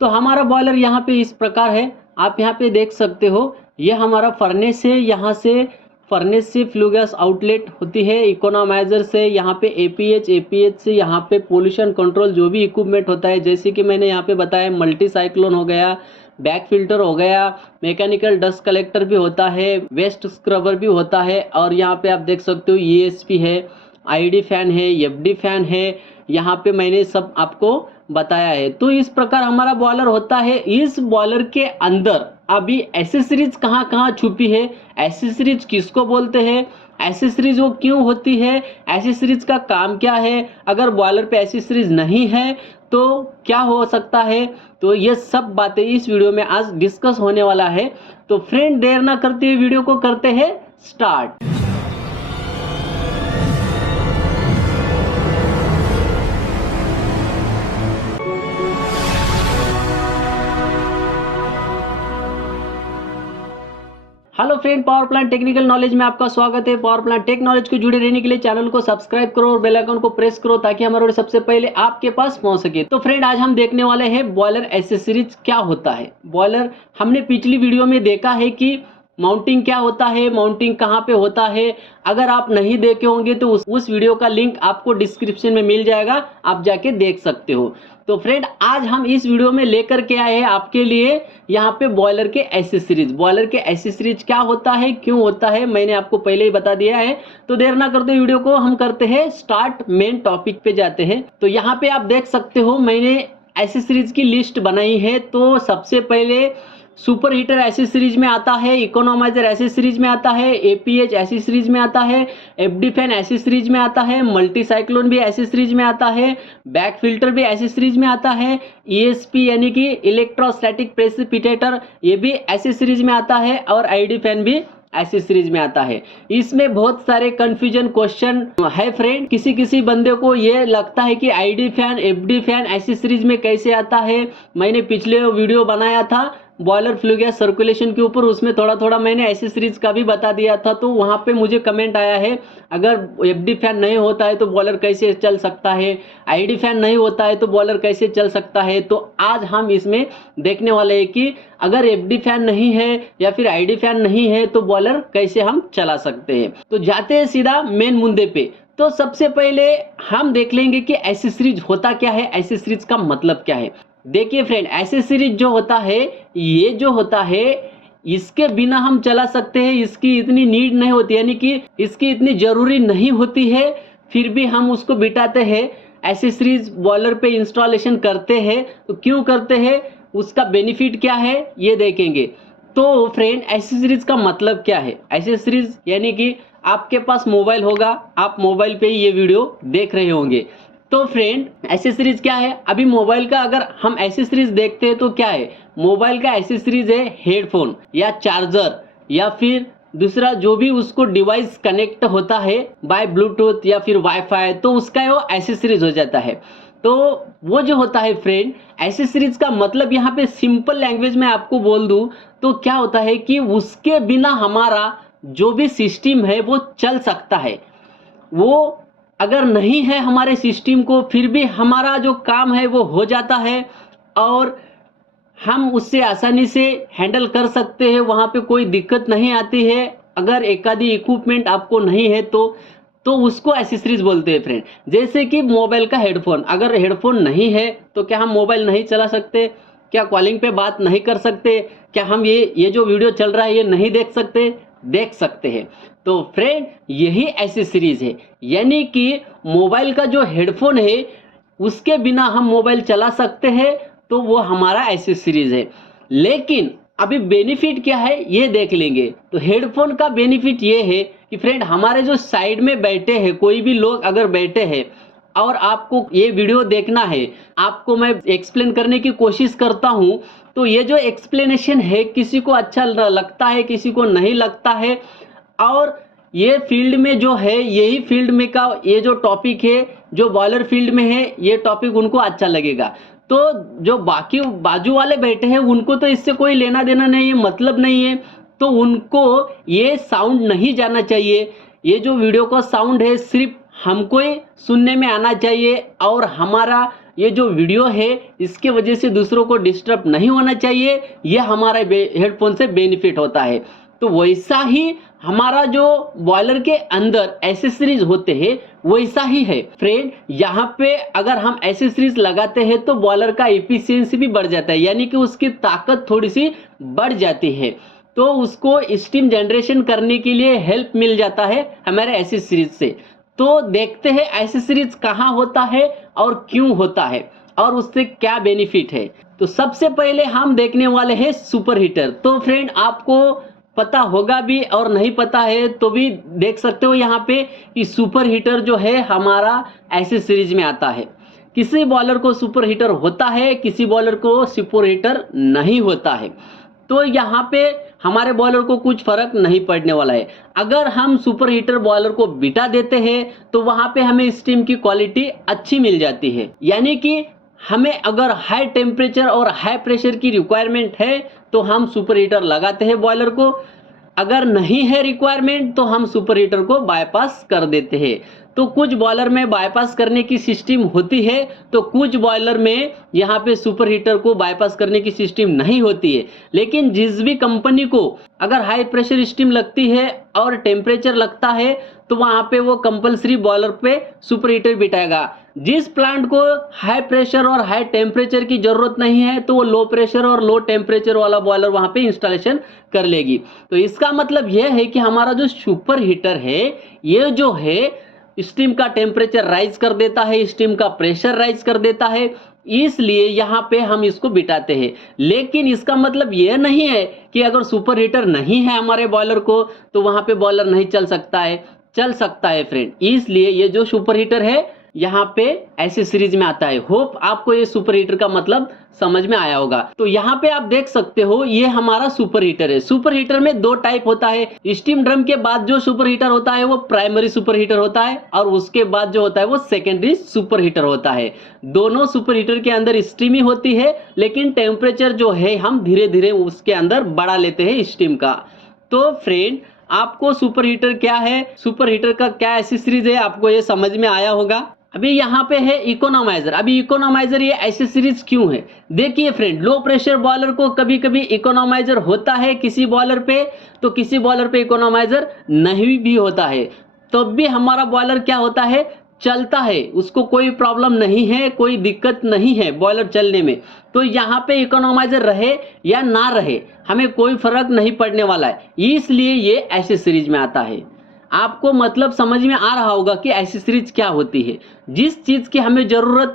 तो हमारा बॉयलर यहाँ पे इस प्रकार है, आप यहाँ पे देख सकते हो। ये हमारा फर्नेस है, यहाँ से फर्नेस से फ्लू गैस आउटलेट होती है, इकोनोमाइजर से यहाँ पे एपीएच से यहाँ पे पोल्यूशन कंट्रोल जो भी इक्विपमेंट होता है, जैसे कि मैंने यहाँ पे बताया मल्टी साइक्लोन हो गया, बैक फिल्टर हो गया, मैकेनिकल डस्ट कलेक्टर भी होता है, वेस्ट स्क्रबर भी होता है, और यहाँ पे आप देख सकते हो ईएसपी है, आईडी फैन है, एफडी फैन है, यहाँ पे मैंने सब आपको बताया है। तो इस प्रकार हमारा बॉयलर होता है। इस बॉयलर के अंदर अभी एसेसरीज कहाँ कहाँ छुपी है, एसेसरीज किसको बोलते हैं, एसेसरीज वो क्यों होती है, एसेसरीज का काम क्या है, अगर बॉयलर पे एसेसरीज नहीं है तो क्या हो सकता है, तो ये सब बातें इस वीडियो में आज डिस्कस होने वाला है। तो फ्रेंड देर ना करते हुए वीडियो को करते हैं start. Hello friend, power plant technical knowledge में आपका स्वागत है। पावर प्लांट टेक नॉलेज को जुड़े रहने के लिए चैनल को सब्सक्राइब करो और बेल आइकन को प्रेस करो ताकि हमारा वीडियो सबसे पहले आपके पास पहुंच सके। तो फ्रेंड आज हम देखने वाले हैं बॉयलर एसेसरीज क्या होता है। बॉयलर हमने पिछली वीडियो में देखा है कि माउंटिंग क्या होता है, माउंटिंग कहाँ पे होता है। अगर आप नहीं देखे होंगे तो उस वीडियो का लिंक आपको डिस्क्रिप्शन में मिल जाएगा, आप जाके देख सकते हो। तो फ्रेंड आज हम इस वीडियो में लेकर के आए हैं आपके लिए यहाँ पे बॉयलर के एसेसरीज। बॉयलर के एसेसरीज क्या होता है, क्यों होता है, मैंने आपको पहले ही बता दिया है। तो देर ना करते वीडियो को हम करते हैं स्टार्ट, मेन टॉपिक पे जाते हैं। तो यहाँ पे आप देख सकते हो मैंने एसेसरीज की लिस्ट बनाई है। तो सबसे पहले सुपर हीटर एसेसरीज में आता है, इकोनोमाइजर एसेसरीज में आता है, एपीएच एसेसरीज में आता है, एफडी फैन एसेसरीज में आता है, मल्टी साइक्लोन भी एसेसरीज में आता है, बैक फिल्टर भी एसेसरीज में आता है, ईएसपी यानी कि इलेक्ट्रोस्टैटिक प्रेसिपिटेटर ये भी एसेसरीज में आता है, और आईडी फैन भी एसेसरीज में आता है। इसमें बहुत सारे कंफ्यूजन क्वेश्चन है फ्रेंड। किसी किसी बंदे को ये लगता है कि ID fan FD fan accessories में कैसे आता है। मैंने पिछले वीडियो बनाया था बॉयलर फ्लू गैस सर्कुलेशन के ऊपर, उसमें थोड़ा थोड़ा मैंने एसेसरीज का भी बता दिया था। तो वहाँ पे मुझे कमेंट आया है अगर एफडी फैन नहीं होता है तो बॉयलर कैसे चल सकता है, आईडी फैन नहीं होता है तो बॉयलर कैसे चल सकता है। तो आज हम इसमें देखने वाले हैं कि अगर एफडी फैन नहीं है या फिर आईडी फैन नहीं है तो बॉयलर कैसे हम चला सकते हैं। तो जाते हैं सीधा मेन मुद्दे पे। तो सबसे पहले हम देख लेंगे कि एसेसरीज होता क्या है, एसेसरीज का मतलब क्या है। देखिए फ्रेंड, एसेसरीज जो होता है, ये जो होता है इसके बिना हम चला सकते हैं, इसकी इतनी नीड नहीं होती, यानी कि इसकी इतनी जरूरी नहीं होती है, फिर भी हम उसको बिठाते हैं, एसेसरीज बॉयलर पे इंस्टॉलेशन करते हैं। तो क्यों करते हैं, उसका बेनिफिट क्या है ये देखेंगे। तो फ्रेंड एसेसरीज का मतलब क्या है, एसेसरीज यानी कि आपके पास मोबाइल होगा, आप मोबाइल पे ही ये वीडियो देख रहे होंगे। तो फ्रेंड एसेसरीज क्या है, अभी मोबाइल का अगर हम एसेसरीज देखते हैं तो क्या है, मोबाइल का एसेसरीज है हेडफोन या चार्जर या फिर दूसरा जो भी उसको डिवाइस कनेक्ट होता है बाय ब्लूटूथ या फिर वाईफाई, तो उसका वो एसेसरीज हो जाता है। तो वो जो होता है फ्रेंड एसेसरीज का मतलब यहाँ पे सिंपल लैंग्वेज में आपको बोल दूं तो क्या होता है कि उसके बिना हमारा जो भी सिस्टम है वो चल सकता है। वो अगर नहीं है हमारे सिस्टम को फिर भी हमारा जो काम है वो हो जाता है और हम उससे आसानी से हैंडल कर सकते हैं, वहाँ पे कोई दिक्कत नहीं आती है। अगर एक आधी इक्विपमेंट आपको नहीं है तो उसको एसेसरीज बोलते हैं फ्रेंड। जैसे कि मोबाइल का हेडफोन, अगर हेडफोन नहीं है तो क्या हम मोबाइल नहीं चला सकते, क्या कॉलिंग पे बात नहीं कर सकते, क्या हम ये जो वीडियो चल रहा है ये नहीं देख सकते, देख सकते हैं। तो फ्रेंड यही एसेसरीज है, यानी कि मोबाइल का जो हेडफोन है उसके बिना हम मोबाइल चला सकते हैं, तो वो हमारा एसेसरीज है। लेकिन अभी बेनिफिट क्या है ये देख लेंगे। तो हेडफोन का बेनिफिट ये है कि फ्रेंड हमारे जो साइड में बैठे हैं, कोई भी लोग अगर बैठे हैं और आपको ये वीडियो देखना है, आपको मैं एक्सप्लेन करने की कोशिश करता हूँ, तो ये जो एक्सप्लेनेशन है किसी को अच्छा लगता है, किसी को नहीं लगता है, और ये फील्ड में जो है यही फील्ड में का ये जो टॉपिक है जो बॉयलर फील्ड में है ये टॉपिक उनको अच्छा लगेगा। तो जो बाकी बाजू वाले बैठे हैं उनको तो इससे कोई लेना देना नहीं है, मतलब नहीं है, तो उनको ये साउंड नहीं जाना चाहिए। ये जो वीडियो का साउंड है सिर्फ हमको ही सुनने में आना चाहिए और हमारा ये जो वीडियो है इसके वजह से दूसरों को डिस्टर्ब नहीं होना चाहिए, ये हमारे हेडफोन से बेनिफिट होता है। तो वैसा ही हमारा जो बॉयलर के अंदर एसेसरीज होते हैं वैसा ही है फ्रेंड। यहाँ पे अगर हम एसेसरीज लगाते हैं तो बॉयलर का एफिशिएंसी भी बढ़ जाता है, यानी कि उसकी ताकत थोड़ी सी बढ़ जाती है, तो उसको स्टीम जनरेशन करने के लिए हेल्प मिल जाता है हमारे एसेसरीज से। तो देखते हैं एसेसरीज कहाँ होता है और क्यों होता है और उससे क्या बेनिफिट है। तो सबसे पहले हम देखने वाले हैं सुपर हीटर। तो फ्रेंड आपको पता होगा भी और नहीं पता है तो भी देख सकते हो यहाँ पे कि सुपर हीटर जो है हमारा एसेसरीज में आता है। किसी बॉयलर को सुपर हीटर होता है, किसी बॉयलर को सुपर हीटर नहीं होता है। तो यहाँ पे हमारे बॉयलर को कुछ फर्क नहीं पड़ने वाला है। अगर हम सुपर हीटर बॉयलर को बिठा देते हैं तो वहाँ पे हमें स्टीम की क्वालिटी अच्छी मिल जाती है, यानी कि हमें अगर हाई टेम्परेचर और हाई प्रेशर की रिक्वायरमेंट है तो हम सुपर हीटर लगाते हैं बॉयलर को, अगर नहीं है रिक्वायरमेंट तो हम सुपर हीटर को बाईपास कर देते हैं। तो कुछ बॉयलर में बाईपास करने की सिस्टम होती है, तो कुछ बॉयलर में यहाँ पे सुपर हीटर को बाईपास करने की सिस्टम नहीं होती है। लेकिन जिस भी कंपनी को अगर हाई प्रेशर स्टीम लगती है और टेम्परेचर लगता है तो वहाँ पे वो कंपलसरी बॉयलर पे सुपर हीटर बिठाएगा। जिस प्लांट को हाई प्रेशर और हाई टेम्परेचर की जरूरत नहीं है तो वो लो प्रेशर और लो टेम्परेचर वाला बॉयलर वहाँ पे इंस्टॉलेशन कर लेगी। तो इसका मतलब यह है कि हमारा जो सुपर हीटर है ये जो है स्टीम का टेम्परेचर राइज कर देता है, स्टीम का प्रेशर राइज कर देता है, इसलिए यहाँ पे हम इसको बिठाते हैं। लेकिन इसका मतलब यह नहीं है कि अगर सुपर हीटर नहीं है हमारे बॉयलर को तो वहाँ पे बॉयलर नहीं चल सकता है, चल सकता है फ्रेंड। इसलिए ये जो सुपर हीटर है यहाँ पे एसेसरीज में आता है। होप आपको ये सुपर हीटर का मतलब समझ में आया होगा। तो यहाँ पे आप देख सकते हो ये हमारा सुपर हीटर है। सुपर हीटर में दो टाइप होता है। स्टीम ड्रम के बाद जो सुपर हीटर होता है वो प्राइमरी सुपर हीटर होता है और उसके बाद जो होता है वो सेकेंडरी सुपर हीटर होता है। दोनों सुपर हीटर के अंदर स्टीम ही होती है, लेकिन टेम्परेचर जो है हम धीरे धीरे उसके अंदर बढ़ा लेते हैं स्टीम का। तो फ्रेंड आपको सुपर हीटर क्या है, सुपर हीटर का क्या एसेसरीज है, आपको ये समझ में आया होगा। अभी यहाँ पे है इकोनोमाइजर। अभी इकोनोमाइजर ये एसेसरीज क्यों है, देखिए फ्रेंड, लो प्रेशर बॉयलर को कभी कभी इकोनोमाइजर होता है किसी बॉयलर पे, तो किसी बॉयलर पे इकोनोमाइजर नहीं भी होता है। तो भी हमारा बॉयलर क्या होता है, चलता है, उसको कोई प्रॉब्लम नहीं है, कोई दिक्कत नहीं है बॉयलर चलने में। तो यहाँ पे इकोनोमाइजर रहे या ना रहे हमें कोई फर्क नहीं पड़ने वाला है, इसलिए ये एसेसरीज में आता है। आपको मतलब समझ में आ रहा होगा कि एसेसरीज क्या होती है। जिस चीज की हमें जरूरत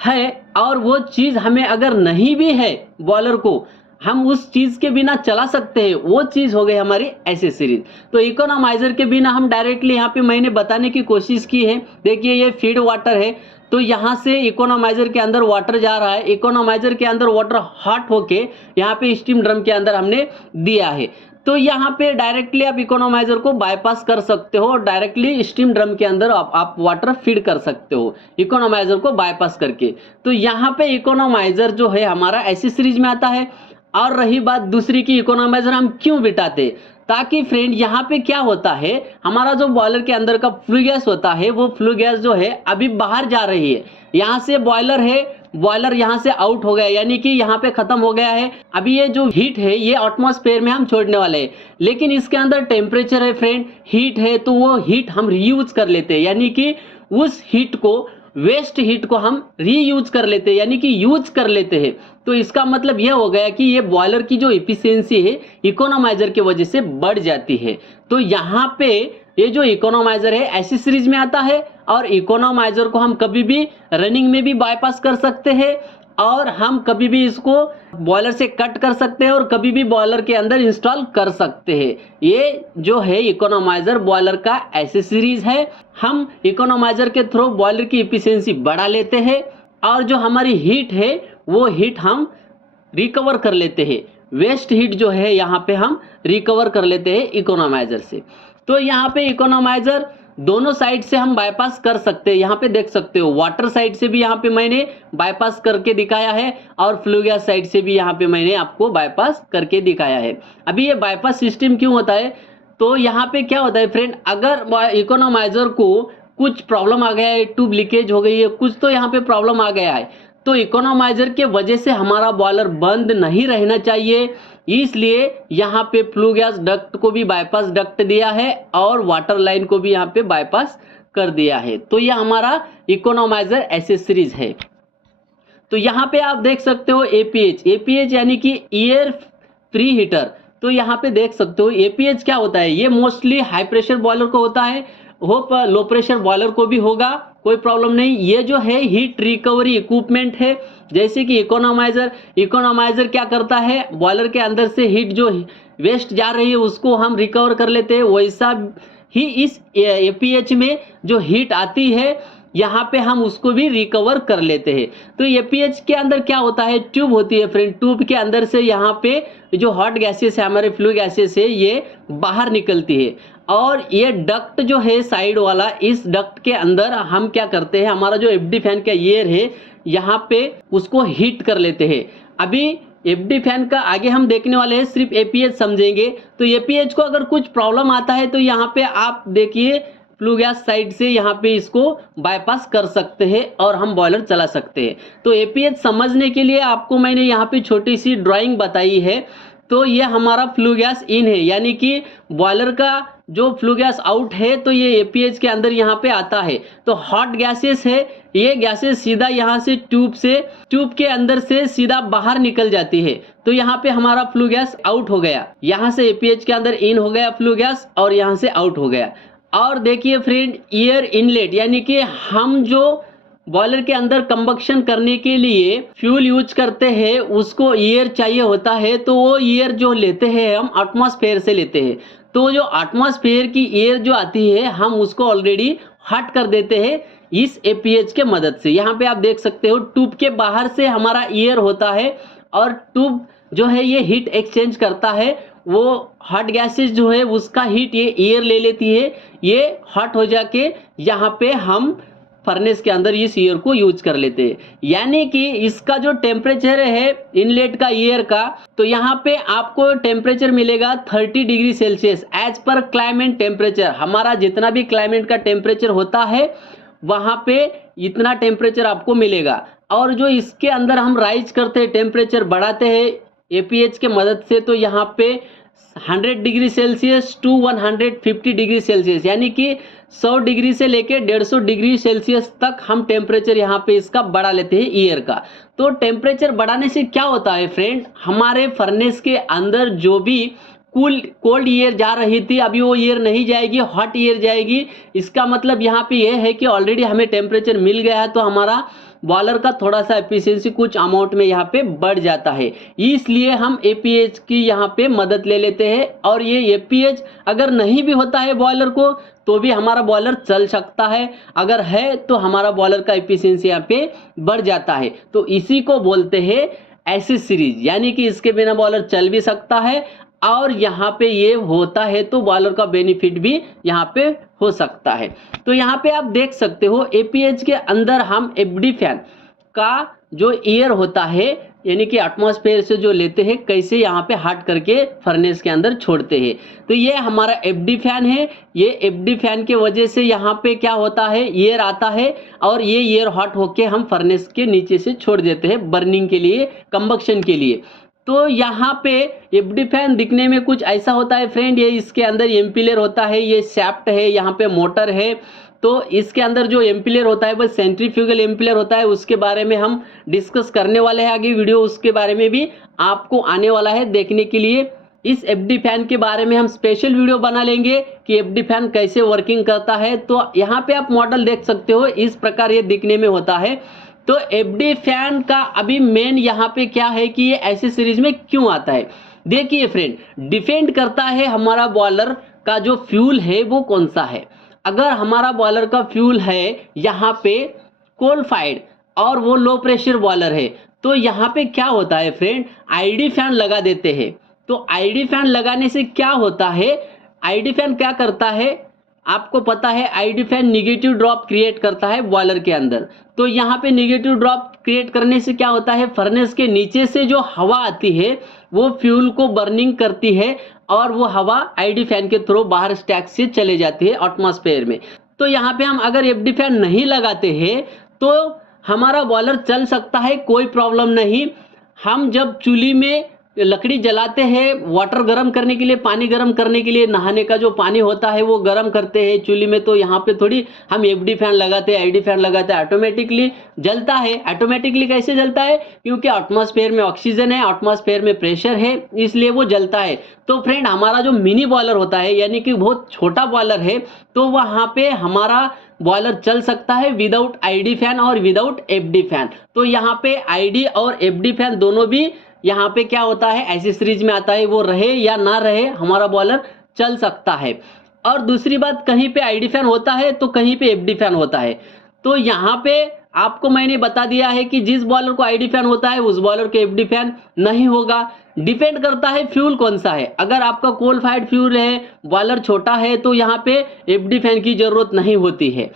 है और वो चीज हमें अगर नहीं भी है बॉयलर को, हम उस चीज के बिना चला सकते हैं, वो चीज हो गई हमारी एसेसरीज। तो इकोनोमाइजर के बिना हम डायरेक्टली यहाँ पे मैंने बताने की कोशिश की है। देखिए ये फीड वाटर है, तो यहाँ से इकोनोमाइजर के अंदर वाटर जा रहा है, इकोनोमाइजर के अंदर वाटर हॉट होके यहाँ पे स्टीम ड्रम के अंदर हमने दिया है। तो यहाँ पे डायरेक्टली आप इकोनोमाइजर को बाईपास कर सकते हो और डायरेक्टली स्टीम ड्रम के अंदर आप वाटर फीड कर सकते हो इकोनोमाइजर को बाईपास करके। तो यहाँ पे इकोनोमाइजर जो है हमारा एसेसरीज में आता है। और रही बात दूसरी की इकोनोमाइजर हम क्यों बिठाते, ताकि फ्रेंड यहाँ पे क्या होता है, हमारा जो बॉयलर के अंदर का फ्लू गैस होता है वो फ्लू गैस जो है अभी बाहर जा रही है। यहाँ से बॉयलर है, बॉयलर यहाँ से आउट हो गया, यानी कि यहाँ पे खत्म हो गया है। अभी ये जो हीट है ये एटमॉस्फेयर में हम छोड़ने वाले हैं, लेकिन इसके अंदर टेम्परेचर है फ्रेंड, हीट है, तो वो हीट हम रीयूज कर लेते हैं, यानी कि उस हीट को, वेस्ट हीट को हम रीयूज कर लेते हैं, यानी कि यूज कर लेते हैं। तो इसका मतलब यह हो गया कि ये बॉयलर की जो एफिशिएंसी है इकोनोमाइजर की वजह से बढ़ जाती है। तो यहाँ पे ये जो इकोनोमाइजर है एसेसरीज में आता है और इकोनोमाइजर को हम कभी भी रनिंग में भी बाईपास कर सकते हैं और हम कभी भी इसको बॉयलर से कट कर सकते हैं और कभी भी बॉयलर के अंदर इंस्टॉल कर सकते हैं। ये जो है इकोनोमाइजर बॉयलर का एसेसरीज है। हम इकोनोमाइजर के थ्रू बॉयलर की एफिशिएंसी बढ़ा लेते हैं और जो हमारी हीट है वो हीट हम रिकवर कर लेते हैं। वेस्ट हीट जो है यहाँ पे हम रिकवर कर लेते हैं इकोनोमाइजर से। तो यहाँ पे इकोनोमाइजर दोनों साइड से हम बाईपास कर सकते हैं। यहाँ पे देख सकते हो वाटर साइड से भी यहाँ पे मैंने बाईपास करके दिखाया है और फ्लू गैस साइड से भी यहाँ पे मैंने आपको बाईपास करके दिखाया है। अभी ये बाईपास सिस्टम क्यों होता है, तो यहाँ पे क्या होता है फ्रेंड, अगर इकोनोमाइजर को कुछ प्रॉब्लम आ गया है, ट्यूब लीकेज हो गई है, कुछ तो यहाँ पे प्रॉब्लम आ गया है, तो इकोनोमाइजर के वजह से हमारा बॉयलर बंद नहीं रहना चाहिए, इसलिए यहाँ पे फ्लू गैस डक्ट को भी बाईपास डक्ट दिया है और वाटर लाइन को भी यहाँ पे बाईपास कर दिया है। तो यह हमारा इकोनोमाइजर एसेसरीज है। तो यहाँ पे आप देख सकते हो एपीएच यानी कि एयर प्री हीटर। तो यहाँ पे देख सकते हो एपीएच क्या होता है, ये मोस्टली हाई प्रेशर बॉयलर को होता है, होप लो प्रेशर बॉयलर को भी होगा, कोई प्रॉब्लम नहीं। ये जो है हीट रिकवरी इक्विपमेंट है, जैसे कि इकोनोमाइजर क्या करता है, बॉयलर के अंदर से हीट जो वेस्ट जा रही है उसको हम रिकवर कर लेते हैं, वैसा ही इस एपीएच में जो हीट आती है यहाँ पे हम उसको भी रिकवर कर लेते हैं। तो एपीएच के अंदर क्या होता है, ट्यूब होती है फ्रेंड, ट्यूब के अंदर से यहाँ पे जो हॉट गैसेस है, हमारे फ्लू गैसेस है, ये बाहर निकलती है और ये डक्ट जो है साइड वाला, इस डक्ट के अंदर हम क्या करते हैं, हमारा जो एफडी फैन का एयर है यहाँ पे उसको हीट कर लेते हैं। अभी एफडी फैन का आगे हम देखने वाले हैं, सिर्फ एपीएच समझेंगे। तो एपीएच को अगर कुछ प्रॉब्लम आता है तो यहाँ पे आप देखिए फ्लू गैस साइड से यहाँ पे इसको बाईपास कर सकते हैं और हम बॉयलर चला सकते हैं। तो एपीएच समझने के लिए आपको मैंने यहाँ पे छोटी सी ड्राइंग बताई है। तो ये हमारा फ्लू गैस इन है, यानी कि बॉयलर का जो फ्लू गैस आउट है तो ये एपीएच के अंदर यहाँ पे आता है। तो हॉट गैसेस है, ये गैसेस सीधा यहाँ से ट्यूब के अंदर से सीधा बाहर निकल जाती है। तो यहाँ पे हमारा फ्लू गैस आउट हो गया, यहाँ से एपीएच के अंदर इन हो गया फ्लू गैस और यहाँ से आउट हो गया। और देखिए फ्रेंड, एयर इनलेट यानी कि हम जो बॉयलर के अंदर कंबक्शन करने के लिए फ्यूल यूज करते हैं उसको एयर चाहिए होता है। तो वो एयर जो लेते हैं हम एटमॉस्फेयर से लेते हैं। तो जो एटमॉस्फेयर की एयर जो आती है हम उसको ऑलरेडी हट कर देते हैं इस एपीएच के मदद से। यहाँ पे आप देख सकते हो ट्यूब के बाहर से हमारा एयर होता है और ट्यूब जो है ये हीट एक्सचेंज करता है, वो हॉट गैसेस जो है उसका हीट ये एयर ले लेती है, ये हॉट हो जाके यहाँ पे हम फर्नेस के अंदर इस एयर को यूज कर लेते हैं। यानी कि इसका जो टेम्परेचर है इनलेट का एयर का, तो यहाँ पे आपको टेम्परेचर मिलेगा 30 degree Celsius as per climate temperature. हमारा जितना भी क्लाइमेट का टेम्परेचर होता है वहाँ पे इतना टेम्परेचर आपको मिलेगा। और जो इसके अंदर हम राइज करते हैं, टेम्परेचर बढ़ाते हैं एपीएच के मदद से, तो यहाँ पे 100 degree Celsius to 150 degree Celsius यानी कि 100 डिग्री से लेके 150 डिग्री सेल्सियस तक हम टेम्परेचर यहाँ पे इसका बढ़ा लेते हैं एयर का। तो टेम्परेचर बढ़ाने से क्या होता है फ्रेंड, हमारे फर्नेस के अंदर जो भी कोल्ड एयर जा रही थी अभी वो एयर नहीं जाएगी, हॉट एयर जाएगी। इसका मतलब यहाँ पे ये है कि ऑलरेडी हमें टेम्परेचर मिल गया है, तो हमारा बॉयलर का थोड़ा सा एफिशिएंसी कुछ अमाउंट में यहाँ पे बढ़ जाता है। इसलिए हम एपीएच की यहाँ पे मदद ले लेते हैं। और ये एपीएच अगर नहीं भी होता है बॉयलर को तो भी हमारा बॉयलर चल सकता है, अगर है तो हमारा बॉयलर का एफिशिएंसी यहाँ पे बढ़ जाता है। तो इसी को बोलते हैं एसेसरीज, यानी कि इसके बिना बॉयलर चल भी सकता है और यहाँ पे ये होता है तो बॉयलर का बेनिफिट भी यहाँ पे हो सकता है। तो यहाँ पे आप देख सकते हो एपीएच के अंदर हम एफडी फैन का जो एयर होता है यानी कि एटमॉस्फेयर से जो लेते हैं कैसे यहाँ पे हट करके फर्नेस के अंदर छोड़ते हैं। तो ये हमारा एफडी फैन है, ये एफडी फैन के वजह से यहाँ पे क्या होता है, एयर आता है और ये एयर हॉट होके हम फर्नेस के नीचे से छोड़ देते हैं बर्निंग के लिए, कंबक्शन के लिए। तो यहाँ पे एफडी फैन दिखने में कुछ ऐसा होता है फ्रेंड, ये इसके अंदर एम्पिलर होता है, ये शैफ्ट है, यहाँ पे मोटर है। तो इसके अंदर जो एम्पिलर होता है वो सेंट्रीफ्यूगल एम्पिलर होता है, उसके बारे में हम डिस्कस करने वाले हैं आगे वीडियो, उसके बारे में भी आपको आने वाला है देखने के लिए। इस एफडी फैन के बारे में हम स्पेशल वीडियो बना लेंगे कि एफडी फैन कैसे वर्किंग करता है। तो यहाँ पे आप मॉडल देख सकते हो, इस प्रकार ये दिखने में होता है। तो एफडी फैन का अभी मेन यहाँ पे क्या है कि ये ऐसे सीरीज में क्यों आता है। देखिए फ्रेंड, डिपेंड करता है हमारा बॉयलर का जो फ्यूल है वो कौन सा है। अगर हमारा बॉयलर का फ्यूल है यहाँ पे कोल फायर्ड और वो लो प्रेशर बॉयलर है, तो यहाँ पे क्या होता है फ्रेंड, आईडी फैन लगा देते हैं। तो आईडी फैन लगाने से क्या होता है, आईडी फैन क्या करता है आपको पता है, ID fan negative drop create करता है बॉयलर के अंदर। तो यहाँ पे निगेटिव ड्रॉप क्रिएट करने से क्या होता है, फर्नेस के नीचे से जो हवा आती है वो फ्यूल को बर्निंग करती है और वो हवा आईडी फैन के थ्रू बाहर स्टैक से चले जाती है एटमॉस्फेयर में। तो यहाँ पे हम अगर एफडी फैन नहीं लगाते हैं तो हमारा बॉयलर चल सकता है, कोई प्रॉब्लम नहीं। हम जब चूल्ही में लकड़ी जलाते हैं, वाटर गर्म करने के लिए, पानी गर्म करने के लिए, नहाने का जो पानी होता है वो गर्म करते हैं चूल्ही में, तो यहाँ पे थोड़ी हम एफडी फैन लगाते हैं, आईडी फैन लगाते हैं, ऑटोमेटिकली जलता है। ऑटोमेटिकली कैसे जलता है? क्योंकि एटमॉस्फेयर में ऑक्सीजन है, एटमॉस्फेयर में प्रेशर है, इसलिए वो जलता है। तो फ्रेंड, हमारा जो मिनी बॉयलर होता है, यानी कि बहुत छोटा बॉयलर है, तो वहाँ पे हमारा बॉयलर चल सकता है विदाउट आईडी फैन और विदाउट एफडी फैन। तो यहाँ पे आईडी और एफडी फैन दोनों भी यहाँ पे क्या होता है, एसेसरीज में आता है, वो रहे या ना रहे हमारा बॉयलर चल सकता है। और दूसरी बात, कहीं पे आईडी फैन होता है तो कहीं पे एफडी फैन होता है। तो यहाँ पे आपको मैंने बता दिया है कि जिस बॉयलर को आईडी फैन होता है उस बॉयलर को एफडी फैन नहीं होगा। डिपेंड करता है फ्यूल कौन सा है। अगर आपका कोल फायर्ड फ्यूल है, बॉयलर छोटा है, तो यहाँ पे एफडी फैन की जरूरत नहीं होती है।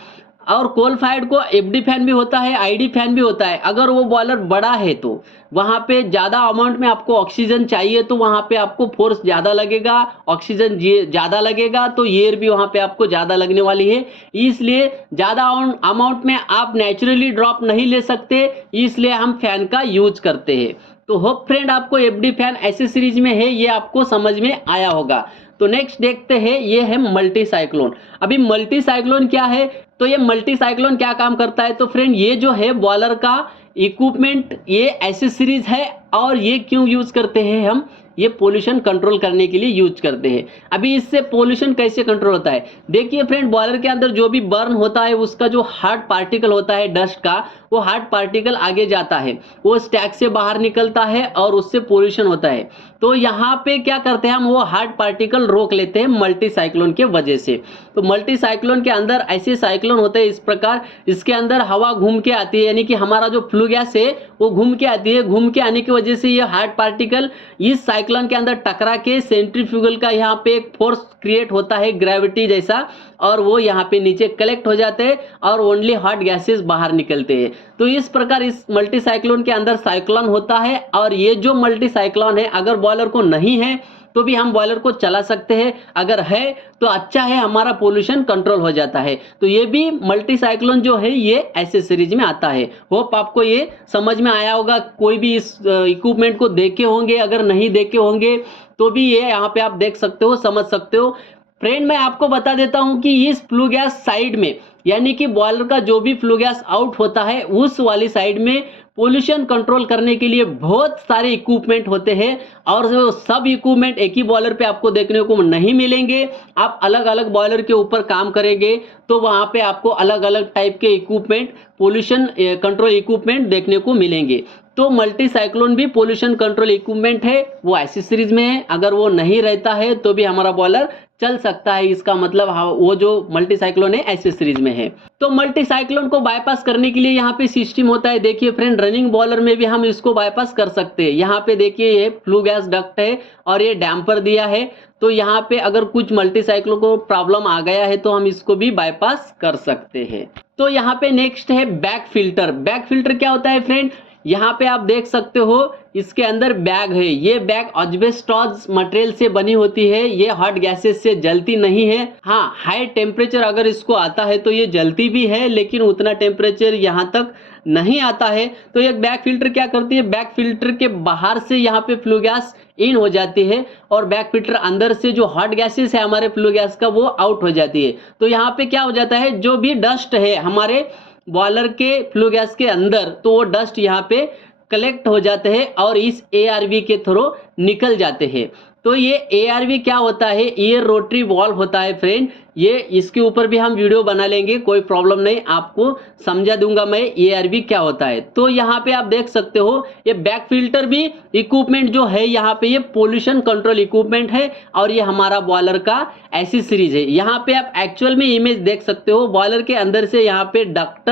और कोल फायर्ड को एफडी फैन भी होता है, आईडी फैन भी होता है। अगर वो बॉयलर बड़ा है तो वहाँ पे ज़्यादा अमाउंट में आपको ऑक्सीजन चाहिए, तो वहाँ पे आपको फोर्स ज़्यादा लगेगा, ऑक्सीजन ज़्यादा लगेगा, तो एयर भी वहाँ पे आपको ज़्यादा लगने वाली है। इसलिए ज़्यादा अमाउंट में आप नेचुरली ड्रॉप नहीं ले सकते, इसलिए हम फैन का यूज करते हैं। तो होप फ्रेंड, आपको एफडी फैन एसेसरीज में है, ये आपको समझ में आया होगा। तो नेक्स्ट देखते हैं, ये है मल्टी साइक्लोन। अभी मल्टी साइक्लोन क्या है? तो ये मल्टी साइक्लोन क्या काम करता है? तो फ्रेंड, ये जो है बॉयलर का इक्विपमेंट, ये एसेसरीज है। और ये क्यों यूज करते हैं हम? ये पोल्यूशन कंट्रोल करने के लिए यूज करते हैं। अभी इससे पोल्यूशन कैसे कंट्रोल होता है? देखिए फ्रेंड, बॉयलर के अंदर जो भी बर्न होता है, उसका जो हार्ड पार्टिकल होता है डस्ट का, वो हार्ड पार्टिकल आगे जाता है, वो स्टैक से बाहर निकलता है और उससे पोल्यूशन होता है। तो यहाँ पे क्या करते हैं हम, वो हार्ड पार्टिकल रोक लेते हैं मल्टी साइक्लोन के वजह से। तो मल्टी साइक्लोन के अंदर ऐसे साइक्लोन होते हैं इस प्रकार, इसके अंदर हवा घूम के आती है, यानी कि हमारा जो फ्लू गैस है वो घूम के आती है। घूम के आने की वजह से ये हार्ड पार्टिकल इस साइक्लोन के अंदर टकरा के सेंट्रीफ्यूगल का यहाँ पे एक फोर्स क्रिएट होता है, ग्रेविटी जैसा, और वो यहाँ पे नीचे कलेक्ट हो जाते हैं और ओनली हॉट गैसेस बाहर निकलते हैं। तो इस प्रकार इस मल्टी साइक्लोन के अंदर साइक्लोन होता है। और ये जो मल्टी साइक्लोन है, अगर बॉयलर को नहीं है तो भी हम बॉयलर को चला सकते हैं, अगर है तो अच्छा है, हमारा पोल्यूशन कंट्रोल हो जाता है। तो ये भी मल्टी साइक्लोन जो है ये एसेसरीज में आता है। होप आपको ये समझ में आया होगा। कोई भी इस इक्विपमेंट को देखे होंगे, अगर नहीं देखे होंगे तो भी ये यहाँ पे आप देख सकते हो, समझ सकते हो। फ्रेंड, मैं आपको बता देता हूं कि इस फ्लू गैस साइड में, यानी कि बॉयलर का जो भी फ्लू गैस आउट होता है उस वाली साइड में पोल्यूशन कंट्रोल करने के लिए बहुत सारे इक्विपमेंट होते हैं। और वो सब इक्विपमेंट एक ही बॉयलर पे आपको देखने को नहीं मिलेंगे। आप अलग अलग बॉयलर के ऊपर काम करेंगे तो वहाँ पे आपको अलग अलग टाइप के इक्विपमेंट, पोल्यूशन कंट्रोल इक्विपमेंट देखने को मिलेंगे। तो मल्टी साइक्लोन भी पोल्यूशन कंट्रोल इक्विपमेंट है, वो एसेसरीज में है। अगर वो नहीं रहता है तो भी हमारा बॉयलर चल सकता है, इसका मतलब वो जो मल्टी साइक्लोन है एसेसरीज में है। तो मल्टी साइक्लोन को बाईपास करने के लिए यहाँ पे सिस्टम होता है। देखिए फ्रेंड, रनिंग बॉयलर में भी हम इसको बाईपास कर सकते हैं। यहाँ पे देखिए ये फ्लू गैस डक्ट है और ये डैम्पर दिया है। तो यहाँ पे अगर कुछ मल्टी साइक्लोन को प्रॉब्लम आ गया है तो हम इसको भी बाईपास कर सकते हैं। तो यहाँ पे नेक्स्ट है बैक फिल्टर। बैक फिल्टर क्या होता है फ्रेंड? यहाँ पे आप देख सकते हो, इसके अंदर बैग है। ये बैग एस्बेस्टॉस मटेरियल से बनी होती है। ये हॉट गैसेस से जलती नहीं है। हाँ, हाई टेम्परेचर अगर इसको आता है तो ये जलती भी है, लेकिन उतना टेम्परेचर यहाँ तक नहीं आता है। तो ये बैक फिल्टर क्या करती है, बैक फिल्टर के बाहर से यहाँ पे फ्लू गैस इन हो जाती है और बैक फिल्टर अंदर से जो हॉट गैसेस है हमारे फ्लू गैस का, वो आउट हो जाती है। तो यहाँ पे क्या हो जाता है, जो भी डस्ट है हमारे बॉयलर के फ्लू गैस के अंदर, तो वो डस्ट यहाँ पे कलेक्ट हो जाते हैं और इस एआरवी के थ्रू निकल जाते हैं। तो ये एआरवी क्या होता है, एयर रोटरी वाल्व होता है फ्रेंड। ये इसके ऊपर भी हम वीडियो बना लेंगे, कोई प्रॉब्लम नहीं, आपको समझा दूंगा मैं एआरवी क्या होता है। तो यहाँ पे आप देख सकते हो, ये बैक फिल्टर भी इक्विपमेंट जो है यहाँ पे ये पोल्यूशन कंट्रोल इक्विपमेंट है और ये हमारा बॉयलर का एसेसरीज है। यहाँ पे आप एक्चुअल में इमेज देख सकते हो, बॉयलर के अंदर से यहाँ पे डक्ट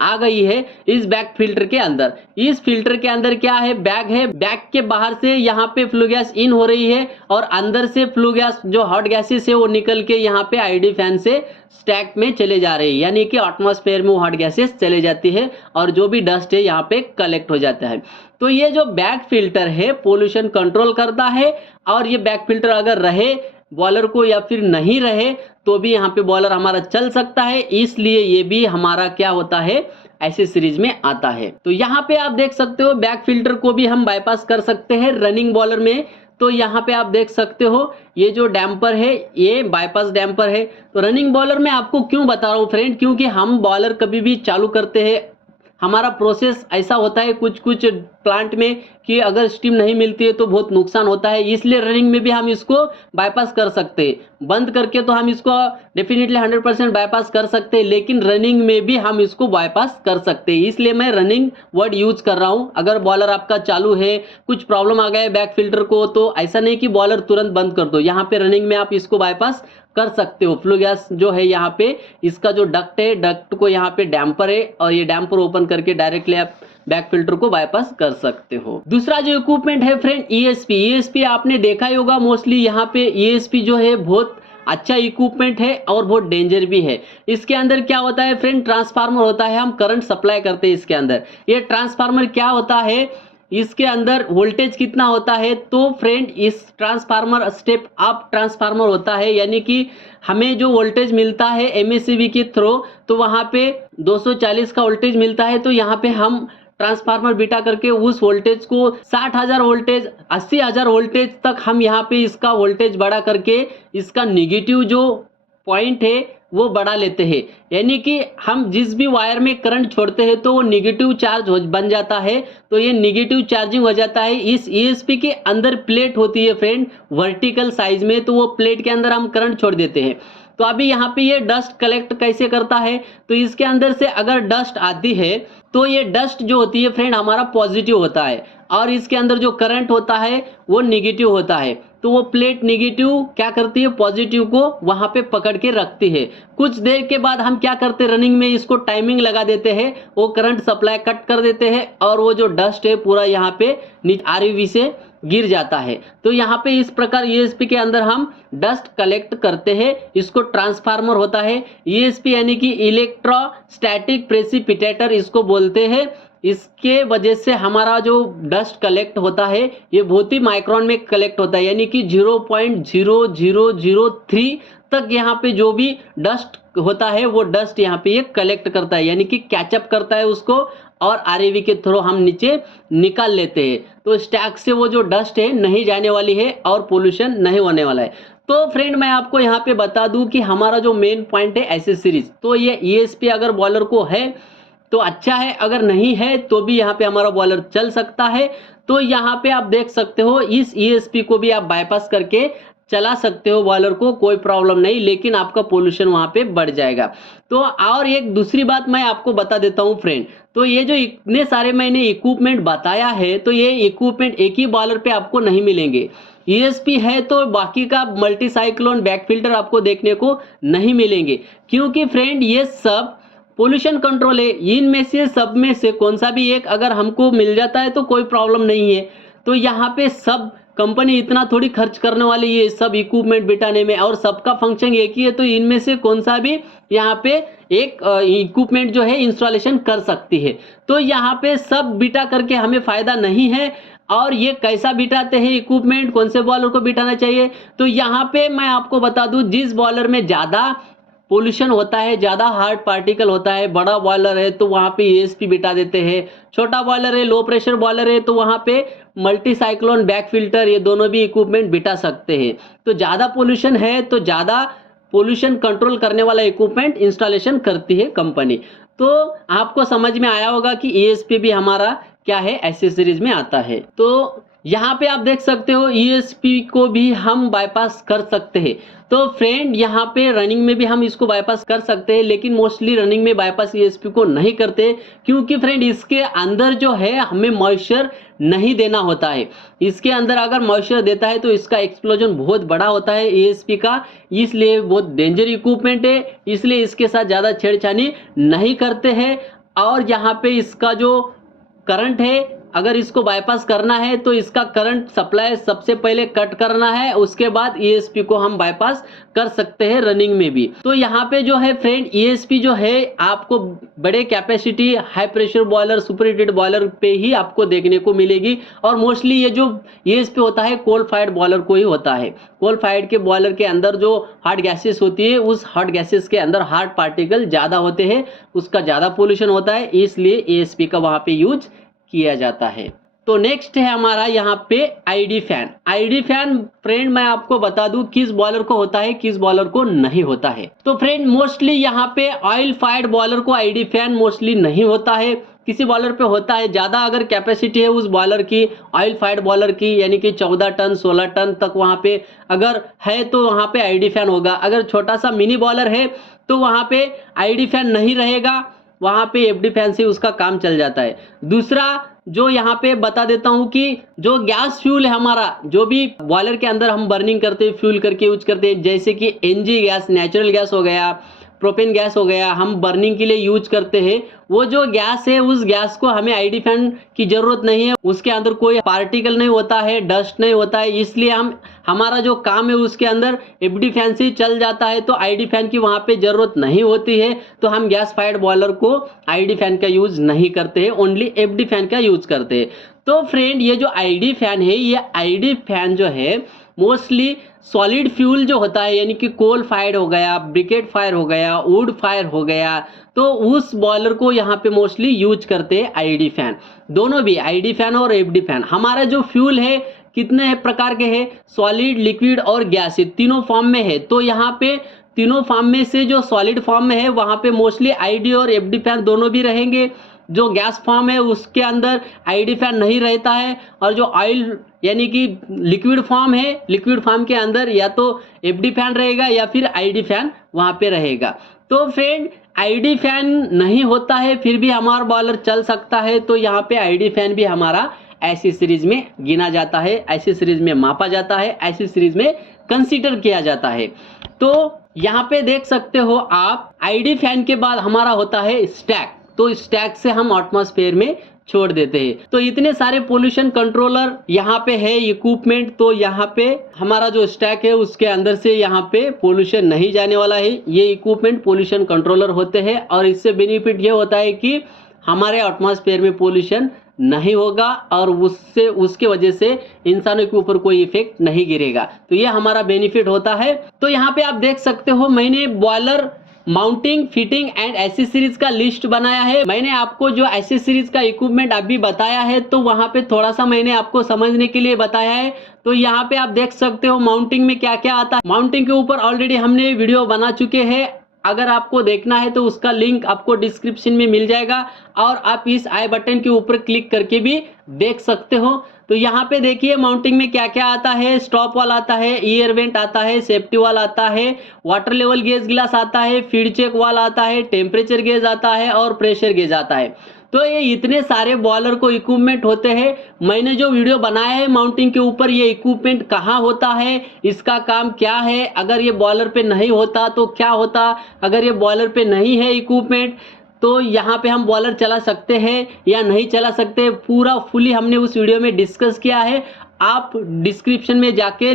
आ गई है इस बैक फिल्टर के अंदर। इस फिल्टर के अंदर क्या है, बैग है। बैग के बाहर से यहाँ पे फ्लू गैस इन हो रही है और अंदर से फ्लू गैस जो हॉट गैसेस है वो निकल के यहाँ पे आईडी फैन से स्टैक में चले जा रही है, यानी कि एटमॉस्फेयर में वो हॉट गैसेस चले जाती है और जो भी डस्ट है यहाँ पे कलेक्ट हो जाता है। तो ये जो बैक फिल्टर है पोल्यूशन कंट्रोल करता है। और ये बैक फिल्टर अगर रहे बॉयलर को या फिर नहीं रहे तो भी यहाँ पे बॉयलर हमारा चल सकता है। इसलिए ये भी हमारा क्या होता है, एसेसरीज में आता है। तो यहाँ पे आप देख सकते हो बैक फिल्टर को भी हम बाईपास कर सकते हैं रनिंग बॉलर में। तो यहाँ पे आप देख सकते हो ये जो डैम्पर है ये बाईपास डैम्पर है। तो रनिंग बॉलर में आपको क्यों बता रहा हूँ फ्रेंड, क्योंकि हम बॉलर कभी भी चालू करते हैं, हमारा प्रोसेस ऐसा होता है कुछ कुछ प्लांट में कि अगर स्टीम नहीं मिलती है तो बहुत नुकसान होता है, इसलिए रनिंग में भी हम इसको बाईपास कर सकते हैं। बंद करके तो हम इसको डेफिनेटली 100% बाईपास कर सकते हैं, लेकिन रनिंग में भी हम इसको बाईपास कर सकते हैं, इसलिए मैं रनिंग वर्ड यूज कर रहा हूं। अगर बॉलर आपका चालू है, कुछ प्रॉब्लम आ गया है बैक फिल्टर को, तो ऐसा नहीं कि बॉलर तुरंत बंद कर दो, यहाँ पे रनिंग में आप इसको बाईपास कर सकते हो। फ्लो गैस जो है यहाँ पे इसका जो डक्ट है, डक्ट को यहाँ पे डैम्पर है और ये डैम्पर ओपन करके डायरेक्टली आप बैक फिल्टर को बाईपास कर सकते हो। दूसरा जो इक्विपमेंट है फ्रेंड ESP आपने देखा ही होगा मोस्टली। यहाँ पे ESP जो है बहुत अच्छा इक्विपमेंट है और बहुत डेंजर भी है। इसके अंदर क्या होता है फ्रेंड, ट्रांसफार्मर होता है, हम करंट सप्लाई करते हैं इसके अंदर। ये ट्रांसफार्मर क्या होता है, इसके अंदर वोल्टेज कितना होता है, तो फ्रेंड इस ट्रांसफार्मर स्टेप अप ट्रांसफार्मर होता है, यानी कि हमें जो वोल्टेज मिलता है MACV के थ्रू, तो वहां पे 240 का वोल्टेज मिलता है। तो यहाँ पे हम ट्रांसफार्मर बिठा करके उस वोल्टेज को 60,000 वोल्टेज 80,000 वोल्टेज तक हम यहाँ पे इसका वोल्टेज बढ़ा करके इसका निगेटिव जो पॉइंट है वो बढ़ा लेते हैं। यानी कि हम जिस भी वायर में करंट छोड़ते हैं तो वो निगेटिव चार्ज बन जाता है, तो ये निगेटिव चार्जिंग हो जाता है। इस ESP के अंदर प्लेट होती है फ्रेंड वर्टिकल साइज में, तो वो प्लेट के अंदर हम करंट छोड़ देते हैं। तो अभी यहाँ पे ये डस्ट कलेक्ट कैसे करता है, तो इसके अंदर से अगर डस्ट आती है तो ये डस्ट जो होती है फ्रेंड हमारा पॉजिटिव होता है और इसके अंदर जो करंट होता है वो निगेटिव होता है। तो वो प्लेट निगेटिव क्या करती है, पॉजिटिव को वहां पे पकड़ के रखती है। कुछ देर के बाद हम क्या करते हैं, रनिंग में इसको टाइमिंग लगा देते हैं, वो करंट सप्लाई कट कर देते हैं और वो जो डस्ट है पूरा यहाँ पे REV से गिर जाता है। तो यहाँ पे इस प्रकार ESP के अंदर हम डस्ट कलेक्ट करते हैं। इसको ट्रांसफार्मर होता है ESP यानी कि इलेक्ट्रोस्टैटिक प्रेसिपिटेटर इसको बोलते हैं। इसके वजह से हमारा जो डस्ट कलेक्ट होता है ये बहुत ही माइक्रोन में कलेक्ट होता है, यानी कि 0.0003 तक यहाँ पे जो भी डस्ट होता है वो डस्ट यहाँ पे ये कलेक्ट करता है, यानी कि कैचअप करता है उसको और REV के थ्रू हम नीचे निकाल लेते हैं। तो स्टैक से वो जो डस्ट है नहीं जाने वाली है और पोल्यूशन नहीं होने वाला है। तो फ्रेंड मैं आपको यहाँ पे बता दूं कि हमारा जो मेन पॉइंट है एसेसरीज, तो ये ESP अगर बॉलर को है तो अच्छा है, अगर नहीं है तो भी यहाँ पे हमारा बॉलर चल सकता है। तो यहाँ पे आप देख सकते हो इस ESP को भी आप बाईपास करके चला सकते हो बॉलर को, कोई प्रॉब्लम नहीं, लेकिन आपका पोल्यूशन वहां पे बढ़ जाएगा। तो और एक दूसरी बात मैं आपको बता देता हूं फ्रेंड, तो ये जो इतने सारे मैंने इक्विपमेंट बताया है, तो ये इक्विपमेंट एक ही बॉलर पे आपको नहीं मिलेंगे। ESP है तो बाकी का मल्टी साइक्लोन बैक फिल्टर आपको देखने को नहीं मिलेंगे, क्योंकि फ्रेंड ये सब पोल्यूशन कंट्रोल है। इनमें से सब में से कौन सा भी एक अगर हमको मिल जाता है तो कोई प्रॉब्लम नहीं है। तो यहाँ पे सब कंपनी इतना थोड़ी खर्च करने वाली है सब इक्विपमेंट बिठाने में, और सबका फंक्शन एक ही है, तो इनमें से कौन सा भी यहाँ पे एक इक्विपमेंट जो है इंस्टॉलेशन कर सकती है। तो यहाँ पे सब बिठा करके हमें फायदा नहीं है। और ये कैसा बिठाते हैं इक्विपमेंट, कौन से बॉलर को बिठाना चाहिए, तो यहाँ पे मैं आपको बता दूं जिस बॉलर में ज़्यादा पोल्यूशन होता है, ज़्यादा हार्ड पार्टिकल होता है, बड़ा बॉयलर है तो वहाँ पे ESP बिठा देते हैं। छोटा बॉयलर है, लो प्रेशर बॉयलर है, तो वहाँ पे मल्टी साइक्लोन बैक फिल्टर ये दोनों भी इक्विपमेंट बिठा सकते हैं। तो ज़्यादा पोल्यूशन है तो ज़्यादा पोल्यूशन कंट्रोल करने वाला इक्विपमेंट इंस्टॉलेशन करती है कंपनी। तो आपको समझ में आया होगा कि ESP भी हमारा क्या है, एसेसरीज में आता है। तो यहाँ पे आप देख सकते हो ESP को भी हम बाईपास कर सकते हैं। तो फ्रेंड यहाँ पे रनिंग में भी हम इसको बाईपास कर सकते हैं, लेकिन मोस्टली रनिंग में बाईपास ESP को नहीं करते, क्योंकि फ्रेंड इसके अंदर जो है हमें मॉइस्चर नहीं देना होता है। इसके अंदर अगर मॉइस्चर देता है तो इसका एक्सप्लोजन बहुत बड़ा होता है ESP का, इसलिए बहुत डेंजर इक्विपमेंट है, इसलिए इसके साथ ज़्यादा छेड़छाड़ी नहीं करते हैं। और यहाँ पे इसका जो करंट है अगर इसको बाईपास करना है तो इसका करंट सप्लाई सबसे पहले कट करना है, उसके बाद ESP को हम बाईपास कर सकते हैं रनिंग में भी। तो यहाँ पे जो है फ्रेंड ESP जो है आपको बड़े capacity high pressure boiler, super heated boiler पे ही आपको देखने को मिलेगी। और मोस्टली ये जो ESP होता है कोल फायर्ड बॉयलर को ही होता है। कोल फायर्ड के बॉयलर के अंदर जो हॉट गैसेस होती है, उस हॉट गैसेस के अंदर हार्ड पार्टिकल ज़्यादा होते हैं, उसका ज़्यादा पोल्यूशन होता है, इसलिए ESP का वहाँ पे यूज किया जाता है। तो नेक्स्ट है हमारा यहाँ पे ID fan. ID fan friend मैं आपको बता दूं किस बॉयलर को होता है, किस बॉयलर को नहीं होता है। तो फ्रेंड मोस्टली यहाँ पे ऑयल फायर्ड बॉयलर को ID फैन मोस्टली नहीं होता है, किसी बॉयलर पे होता है। ज़्यादा अगर कैपेसिटी है उस बॉयलर की, ऑयल फायर्ड बॉयलर की, यानी कि 14 टन 16 टन तक वहाँ पे अगर है तो वहाँ पे ID फैन होगा। अगर छोटा सा मिनी बॉयलर है तो वहाँ पे ID फैन नहीं रहेगा, वहाँ पे FD फैन से उसका काम चल जाता है। दूसरा जो यहाँ पे बता देता हूँ कि जो गैस फ्यूल है हमारा, जो भी बॉयलर के अंदर हम बर्निंग करते हैं, फ्यूल करके यूज करते हैं, जैसे कि NG गैस, नेचुरल गैस हो गया, प्रोपेन गैस हो गया, हम बर्निंग के लिए यूज करते हैं, वो जो गैस है उस गैस को हमें ID फैन की जरूरत नहीं है। उसके अंदर कोई पार्टिकल नहीं होता है, डस्ट नहीं होता है, इसलिए हमारा जो काम है उसके अंदर FD फैन से चल जाता है। तो ID फैन की वहाँ पे जरूरत नहीं होती है। तो हम गैस फायर्ड बॉयलर को ID फैन का यूज नहीं करते हैं, ओनली FD फैन का यूज करते हैं। तो फ्रेंड ये जो ID फैन है, ये ID फैन जो है मोस्टली सॉलिड फ्यूल जो होता है, यानी कि कोल फायर हो गया, ब्रिकेट फायर हो गया, वुड फायर हो गया, तो उस बॉयलर को यहाँ पे मोस्टली यूज करते हैं ID फैन। दोनों भी ID फैन और FD फैन। हमारा जो फ्यूल है कितने प्रकार के हैं, सॉलिड, लिक्विड और गैस, तीनों फॉर्म में है। तो यहाँ पे तीनों फॉर्म में से जो सॉलिड फॉर्म में है वहाँ पे मोस्टली ID और FD फैन दोनों भी रहेंगे। जो गैस फॉर्म है उसके अंदर ID फैन नहीं रहता है, और जो ऑयल यानी कि लिक्विड फॉर्म है, लिक्विड फॉर्म के अंदर या तो FD फैन रहेगा या फिर ID फैन वहाँ पे रहेगा। तो फ्रेंड ID फैन नहीं होता है फिर भी हमारा बॉयलर चल सकता है, तो यहाँ पे ID फैन भी हमारा ऐसी सीरीज में गिना जाता है, ऐसी सीरीज में मापा जाता है, ऐसी सीरीज में कंसीडर किया जाता है। तो यहाँ पे देख सकते हो आप, ID फैन के बाद हमारा होता है स्टैक। तो स्टैक से हम एटमॉस्फेयर में छोड़ देते हैं। तो इतने सारे पोल्यूशन कंट्रोलर यहाँ पे है इक्विपमेंट, तो यहाँ पे हमारा जो स्टैक है उसके अंदर से यहाँ पे पोल्यूशन नहीं जाने वाला है। ये इक्विपमेंट पोल्यूशन कंट्रोलर होते हैं, और इससे बेनिफिट ये होता है कि हमारे एटमॉस्फेयर में पोल्यूशन नहीं होगा, और उसके वजह से इंसानों के ऊपर कोई इफेक्ट नहीं गिरेगा। तो ये हमारा बेनिफिट होता है। तो यहाँ पे आप देख सकते हो मैंने boiler mounting, fitting and accessories का लिस्ट बनाया है। मैंने आपको जो एसेसरीज का इक्विपमेंट अभी बताया है, तो वहां पे थोड़ा सा मैंने आपको समझने के लिए बताया है। तो यहाँ पे आप देख सकते हो माउंटिंग में क्या क्या आता है। माउंटिंग के ऊपर ऑलरेडी हमने वीडियो बना चुके हैं, अगर आपको देखना है तो उसका लिंक आपको डिस्क्रिप्शन में मिल जाएगा, और आप इस आई बटन के ऊपर क्लिक करके भी देख सकते हो। तो यहाँ पे देखिए माउंटिंग में क्या क्या आता है। स्टॉप वाल आता है, ईयर वेंट आता है, सेफ्टी वाल आता है, वाटर लेवल गेज ग्लास आता है, फीड चेक वाल आता है, टेम्परेचर गेज आता है और प्रेशर गेज आता है। तो ये इतने सारे बॉयलर को इक्विपमेंट होते हैं। मैंने जो वीडियो बनाया है माउंटिंग के ऊपर, ये इक्विपमेंट कहाँ होता है, इसका काम क्या है, अगर ये बॉयलर पे नहीं होता तो क्या होता, अगर ये बॉयलर पे नहीं है इक्विपमेंट तो यहाँ पे हम बॉयलर चला सकते हैं या नहीं चला सकते, पूरा फुली हमने उस वीडियो में डिस्कस किया है। आप डिस्क्रिप्शन में जाके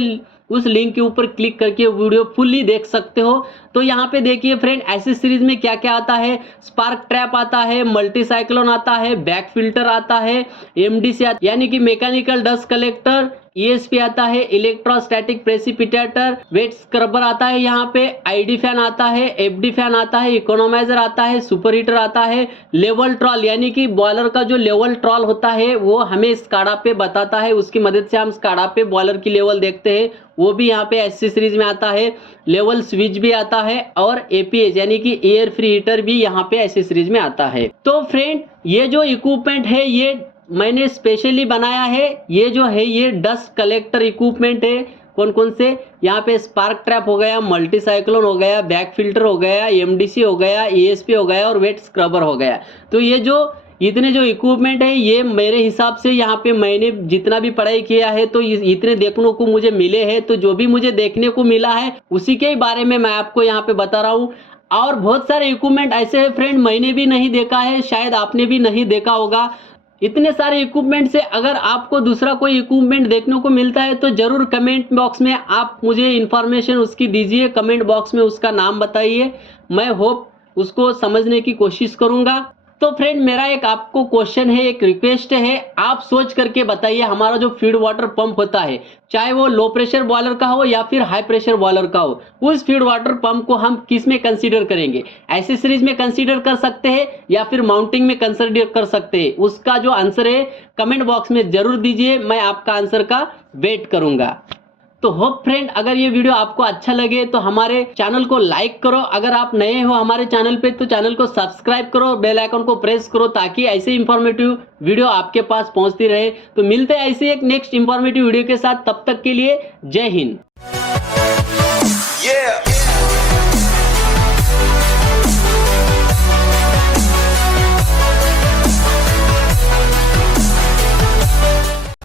उस लिंक के ऊपर क्लिक करके वीडियो फुल्ली देख सकते हो। तो यहाँ पे देखिए फ्रेंड एसेसरीज में क्या क्या आता है। स्पार्क ट्रैप आता है, मल्टी साइक्लोन आता है, बैक फिल्टर आता है, MDC यानी कि मैकेनिकल डस्ट कलेक्टर, ESP आता है, इलेक्ट्रोस्टैटिक प्रेसिपिटेटर, वेट स्क्रबर आता है, यहाँ पे ID फैन आता है, FD फैन आता है, इकोनोमाइजर आता है, सुपर हीटर आता है, लेवल ट्रॉल यानी कि बॉयलर का जो लेवल ट्रॉल होता है वो हमें स्काडा पे बताता है, उसकी मदद से हम स्काडा पे बॉयलर की लेवल देखते हैं, वो भी यहाँ पे एसेसरीज में आता है। लेवल स्विच भी आता है, और APH यानी कि एयर फ्री हीटर भी यहाँ पे एसेसरीज में आता है। तो फ्रेंड ये जो इक्विपमेंट है ये मैंने स्पेशली बनाया है। ये जो है ये डस्ट कलेक्टर इक्विपमेंट है। कौन कौन से, यहाँ पे स्पार्क ट्रैप हो गया, मल्टी साइक्लोन हो गया, बैक फिल्टर हो गया, MDC हो गया, ESP हो गया और वेट स्क्रबर हो गया। तो ये जो इतने जो इक्विपमेंट है ये मेरे हिसाब से यहाँ पे मैंने जितना भी पढ़ाई किया है तो इतने देखने को मुझे मिले हैं। तो जो भी मुझे देखने को मिला है उसी के बारे में मैं आपको यहाँ पे बता रहा हूँ। और बहुत सारे इक्विपमेंट ऐसे हैं फ्रेंड मैंने भी नहीं देखा है, शायद आपने भी नहीं देखा होगा। इतने सारे इक्विपमेंट से अगर आपको दूसरा कोई इक्विपमेंट देखने को मिलता है तो ज़रूर कमेंट बॉक्स में आप मुझे इन्फॉर्मेशन उसकी दीजिए, कमेंट बॉक्स में उसका नाम बताइए। मैं होप उसको समझने की कोशिश करूँगा। तो फ्रेंड मेरा एक आपको क्वेश्चन है, एक रिक्वेस्ट है, आप सोच करके बताइए हमारा जो फीड वाटर पंप होता है, चाहे वो लो प्रेशर बॉयलर का हो या फिर हाई प्रेशर बॉयलर का हो, उस फीड वाटर पंप को हम किस में कंसीडर करेंगे? एसेसरीज में कंसीडर कर सकते हैं या फिर माउंटिंग में कंसीडर कर सकते हैं? उसका जो आंसर है कमेंट बॉक्स में जरूर दीजिए, मैं आपका आंसर का वेट करूंगा। तो होप फ्रेंड अगर ये वीडियो आपको अच्छा लगे तो हमारे चैनल को लाइक करो, अगर आप नए हो हमारे चैनल पे तो चैनल को सब्सक्राइब करो और बेल आइकन को प्रेस करो ताकि ऐसे इंफॉर्मेटिव वीडियो आपके पास पहुंचती रहे। तो मिलते हैं ऐसे एक नेक्स्ट इंफॉर्मेटिव वीडियो के साथ, तब तक के लिए जय हिंद।